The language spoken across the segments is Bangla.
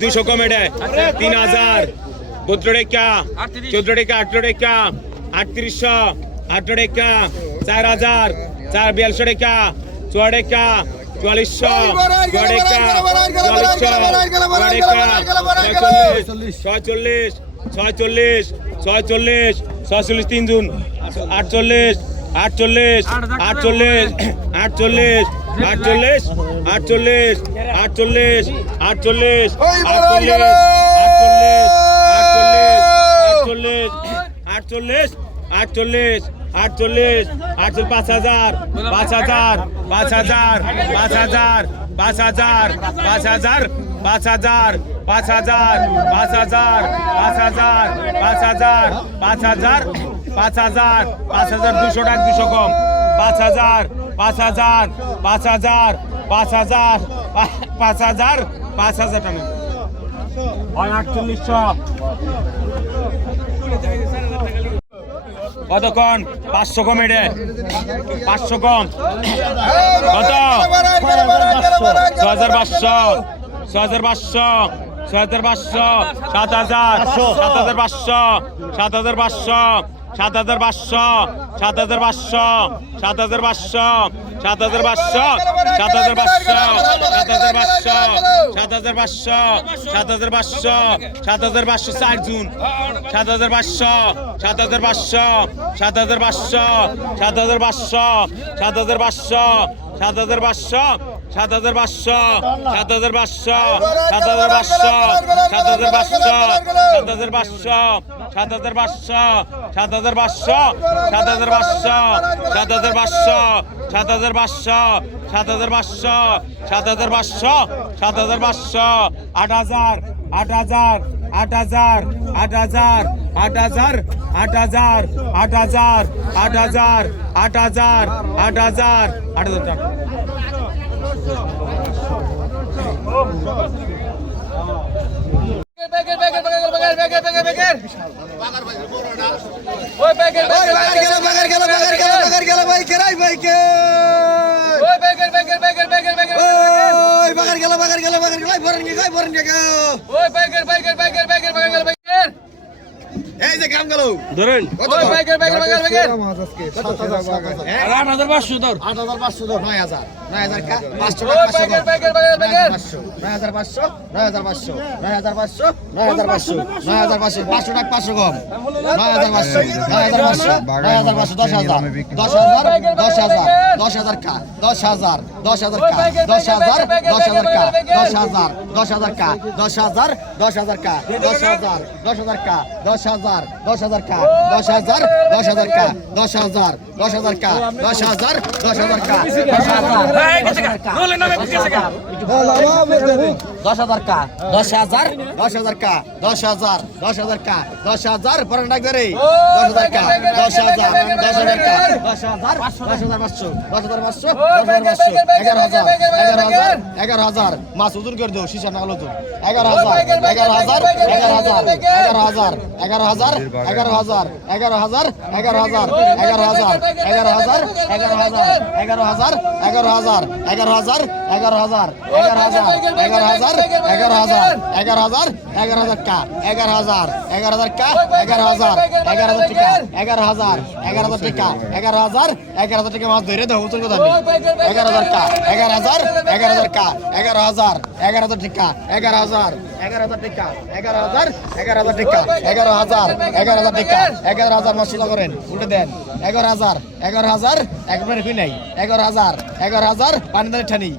দুশো কম এটা। তিন হাজার। সতেরো টাকা চোদ্দ টাকা আঠেরো টাকা আটত্রিশশো, আঠেরো টাকা চার হাজার, চার বিয়াল্লিশশো টাকা চুয়া টাকা চুয়াল্লিশশো চুয়া টাকা চুয়াল্লিশশো ছয়চল্লিশ ছয়চল্লিশ ছয়চল্লিশ ছয়চল্লিশ, তিন জুন। আটচল্লিশ আটচল্লিশ আটচল্লিশ আটচল্লিশ আটচল্লিশ আটচল্লিশ আটচল্লিশ আটচল্লিশ আটচল্লিশ আটচল্লিশ আটচল্লিশ আটচল্লিশ আটচল্লিশ পাঁচ হাজার পাঁচ হাজার পাঁচ হাজার পাঁচ হাজার পাঁচ হাজার পাঁচ হাজার পাঁচ হাজার পাঁচ হাজার পাঁচ হাজার পাঁচ হাজার পাঁচ হাজার পাঁচ হাজার পাঁচ হাজার পাঁচ হাজার দুশো টাকা, দুশো কম। পাঁচ হাজার পাঁচ হাজার পাঁচ হাজার পাঁচ হাজার পাঁচ হাজার পাঁচ হাজার টাকা। আটচল্লিশশো। কতক্ষণ পাঁচশো কম এটা পাঁচশো কম। কত? ছ হাজার পাঁচশো। ছ হাজার পাঁচশো। ছ হাজার পাঁচশো। সাত হাজার। সাত হাজার পাঁচশো। সাত হাজার পাঁচশো। সাত হাজার পাঁচশো সাত হাজার পাঁচশো সাত হাজার পাঁচশো সাত হাজার পাঁচশো সাত হাজার পাঁচশো সাত হাজার পাঁচশো সাত হাজার পাঁচশো সাত হাজার পাঁচশো সাত হাজার পাঁচশো চার জুন সাত হাজার পাঁচশো সাত হাজার পাঁচশো সাত হাজার পাঁচশো সাত হাজার পাঁচশো সাত হাজার পাঁচশো সাত হাজার পাঁচশো সাত হাজার পাঁচশো সাত হাজার পাঁচশো সাত হাজার পাঁচশো সাত হাজার পাঁচশো সাত হাজার পাঁচশো সাত হাজার পাঁচশো সাত হাজার পাঁচশো সাত হাজার পাঁচশো সাত হাজার পাঁচশো সাত হাজার পাঁচশো সাত হাজার পাঁচশো সাত হাজার পাঁচশো সাত হাজার পাঁচশো আট হাজার আট হাজার আট হাজার আট হাজার আট হাজার আট হাজার আট হাজার আট হাজার আট হাজার আট হাজার আট হাজার বেগের বেগের বেগের বেগের ওই বেগের বেগের গেল বেগের গেল বেগের গেল বেগের গেল ভাই কেরাই ভাই কে ওই বেগের বেগের বেগের বেগের বেগের ওই বেগের গেল বেগের গেল বেগের গেল বরন গে গাই বরন গে ওই বেগের বেগের বেগের বেগের বেগের এই যে গ্রাম গেল ধরেন ওই বাইকের বাইকের বাইকের বাইকের মাছ আজকে 7500 ধর 8500 ধর 9000 9000 কা 500 টাকা বাইকের বাইকের বাইকের বাইকের 9500 9500 9500 9500 9500 500 টাকা 500 কম 9500 9500 9500 10000 10000 10000 10000 কা 10000 10000 কা 10000 10000 কা 10000 10000 কা 10000 10000 কা 10000 10000 কা 10000 হাজার দশ হাজার কা দশ হাজার দশ হাজার কা দশ হাজার দশ হাজার কা দশ হাজার দশ হাজার কা দশ হাজার দশ হাজার কা দশ হাজার দশ হাজার কা দশ হাজার দশ হাজার কা দশ হাজার পরের ডাক ধরে দশ হাজার কা দশ হাজার দশ হাজার কা দশ হাজার দশ হাজার পাঁচশো দশ হাজার পাঁচশো দশ হাজার পাঁচশো এগারো হাজার এগারো হাজার এগারো হাজার মাছ ওজন করে দেও শিশা না হলো তো এগারো হাজার এগারো হাজার এগারো হাজার এগারো হাজার এগারো হাজার এগারো হাজার এগারো হাজার এগারো হাজার এগারো হাজার এগারো হাজার এগারো হাজার এগারো হাজার এগারো হাজার এগারো হাজার এগারো হাজার এগারো হাজার এগারো হাজার এগারো হাজার এগারো হাজার এগারো হাজার কা এগারো হাজার এগারো হাজার কা এগারো হাজার এগারো হাজার টিকা এগারো হাজার এগারো হাজার টিকা এগারো হাজার এগারো হাজার টিকা মাছ ধরে দেবো উত্তর কথা এগারো হাজার কা এগারো হাজার এগারো হাজার কা এগারো হাজার এগারো হাজার টিকা এগারো হাজার এগারো হাজার টিকা এগারো হাজার এগারো হাজার টিকা এগারো হাজার এগারো হাজার টিকা এগারো হাজার এগারো হাজার এগারো হাজার একবারে ফি নাই এগারো হাজার এগারো হাজার পানি দানি ঠানি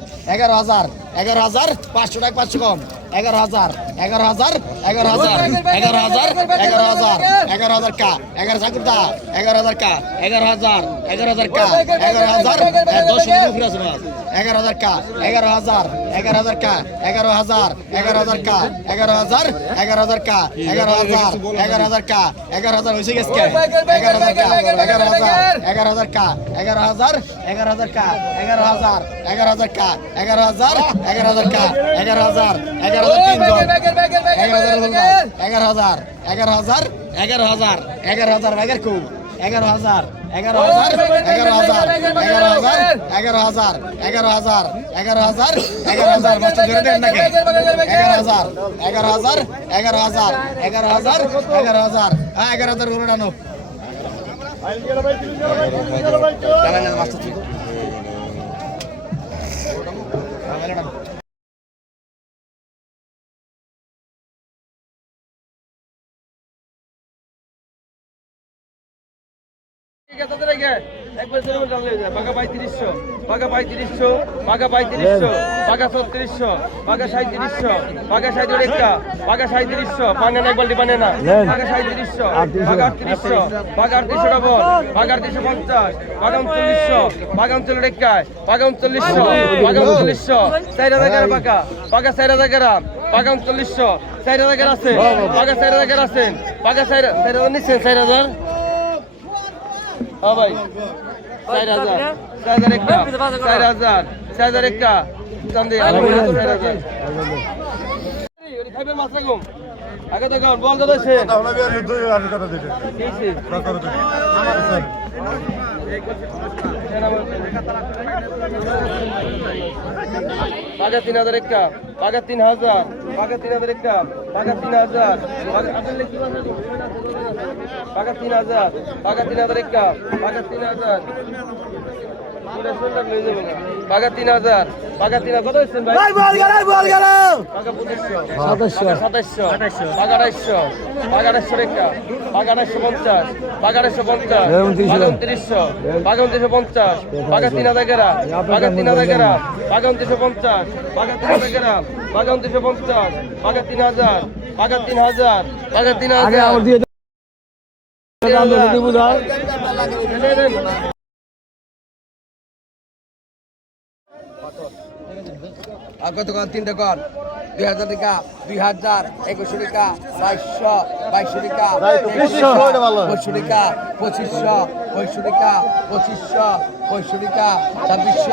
হাজার এগারো হাজার পাঁচশো টাকা পাঁচশো কম এগারো হাজার এগারো হাজার এগারো হাজার এগারো হাজার এগারো হাজার এগারো হাজার কা এগারো চাকুরদা এগারো হাজার কা এগারো হাজার এগারো হাজার কা এগারো হাজার দশ এগারো হাজার কা এগারো হাজার এগারো হাজার কা এগারো হাজার এগারো হাজার কা এগারো হাজার এগারো হাজার কা এগারো হাজার এগারো হাজার কা এগারো হাজার হয়েছে গেছে এগারো হাজার কা এগারো হাজার এগারো হাজার কা এগারো হাজার এগারো হাজার কা এগারো হাজার এগারো হাজার কা এগারো হাজার এগারো হাজার কা এগারো হাজার এগারো হাজার তিনজন এগারো হাজার এগারো হাজার এগারো হাজার এগারো হাজার হাজার এগারো হাজার এগারো হাজার এগারো হাজার এগারো হাজার এগারো হাজার এগারো হাজার এগারো হাজার এগারো হাজার, মাস্টার ধরে দেন নাকি? এগারো হাজার এগারো হাজার এগারো হাজার এগারো হাজার এগারো হাজার। হ্যাঁ এগারো হাজার করে টানো। মাস্টার পাকা পঁয়ত্রিশশো পাকা পঁয়ত্রিশশো পাকা পঁয়ত্রিশশো পাকা ছত্রিশশো পাকা সাঁত্রিশশো পাকা সাঁত্রিশ একটা পাকা সাঁত্রিশশো পানে না একবার পানে না সাঁত্রিশশো পঞ্চাশ পাকা উনচল্লিশশো পাকা উনচল্লিশ একায় পাকা উনচল্লিশশো পাকা উনচল্লিশশো, চার হাজার গ্রাম পাকা পাকা চার হাজার গ্রাম পাকা উনচল্লিশশো, চার আছে পাকা চার হাজার গ্রাম আছেন পাকা চার চার হাজার নিচ্ছেন, চার হাজার? হ্যাঁ ভাই। চার হাজার। চার হাজার একটা। চার হাজার। চার হাজার একটা। চার হাজার। মাছ আগে তো গান বল দাদা সে কিছে তিন হাজার একটা। পাকা তিন হাজার। পাকা তিন হাজার একটা পাকা তিন হাজার পাকা তিন হাজার পাকা তিন হাজার একটা পাকা তিন হাজার পাকা তিন হাজার। পাকা তিন হাজার। কত হচ্ছেন পাকা আড়াইশো। পাকা আড়াইশো রেখা। পাকা আড়াইশো পঞ্চাশ। পাকা আড়াইশো পঞ্চাশ। পাকা উনত্রিশশো। পাকা উনত্রিশশো পঞ্চাশ। পাকা তিন হাজার গ্রাম পাকা তিন হাজার গ্রাম পাকা উনত্রিশশো পঞ্চাশ। পাকা তিন হাজার গ্রাম পাকা উনত্রিশশো পঞ্চাশ। পাকা তিন হাজার। পাকা তিন হাজার। পাকা তিন হাজার। কর তিনটে কর দুই হাজার টাকা দুই হাজার একুশশো টাকা বাইশশো বাইশশো টাকা পঁচিশশো, টাকা পঁচিশশো পঁচিশশো টাকা পঁচিশশো পঁচিশশো টাকা ছাব্বিশশো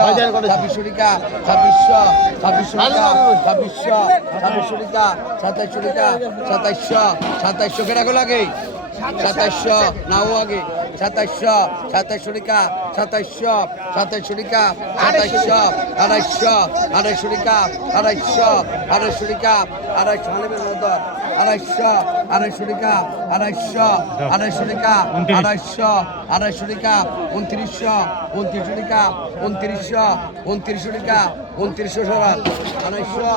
ছাব্বিশশো টাকা ছাব্বিশশো ছাব্বিশশো টাকা ছাব্বিশশো ছাব্বিশশো টাকা সাতাইশশো টাকা সাতাইশশো সাতাইশশো কেটা লাগে সাতাইশশো নাও আগে। সাতাইশশো সাতাইশশো টাকা সাতাইশশো সাতাইশশো টাকা সাতাইশশো আড়াইশো আড়াইশো টাকা আড়াইশো আড়াইশো টাকা আড়াইশো হানিবের মতো আড়াইশো আড়াইশো টাকা আড়াইশো আড়াইশো টাকা আড়াইশো আড়াইশো টাকা উনত্রিশশো উনত্রিশশো টাকা উনত্রিশশো উনত্রিশশো টাকা উনত্রিশশো সরাল আড়াইশো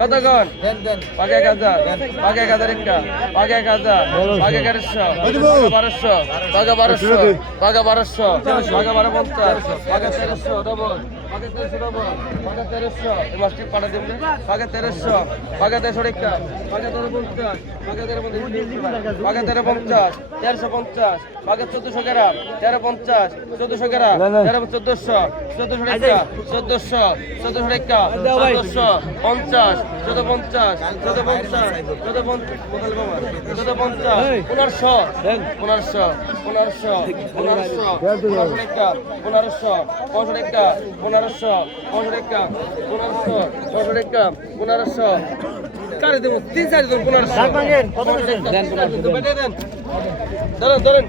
কত কন পাকে এক হাজার পাকে এক হাজার একটা পাকে এক হাজার পাকে এগারোশো পাকে বারোশো পাকে বারোশো পাকে বারোশো পাকে বারো পঞ্চাশ পাকে তেরোশো ডবল পাকে তেরোশো পাকে তেরোশো এই মাছটি পাঠা দিন পাকে তেরোশো পাকে তেরোশো একটা পাকে তেরো পঞ্চাশ পাকে তেরো পঞ্চাশ পাকে তেরো পঞ্চাশ তেরোশো পঞ্চাশ পাকে চোদ্দশো গ্রাম তেরো পঞ্চাশ চোদ্দশো গ্রাম তেরো চোদ্দশো চোদ্দশো একটা চোদ্দশো চোদ্দশো একটা চোদ্দশো পঞ্চাশ চোদ্দ পঞ্চাশ চোদ্দ পঞ্চাশ চোদ্দ পঞ্চাশ চোদ্দ পঞ্চাশ পনেরোশো পনেরোশো পনেরোশো পনেরোশো পনেরোশো পনেরোশো পনেরোশো একটা পনেরোশো পনেরোশো একটা পনেরোশো পনেরোশো একটা পনেরোশো। কারে দেবো? তিন চারজন পনেরোশো। ধরেন ধরেন।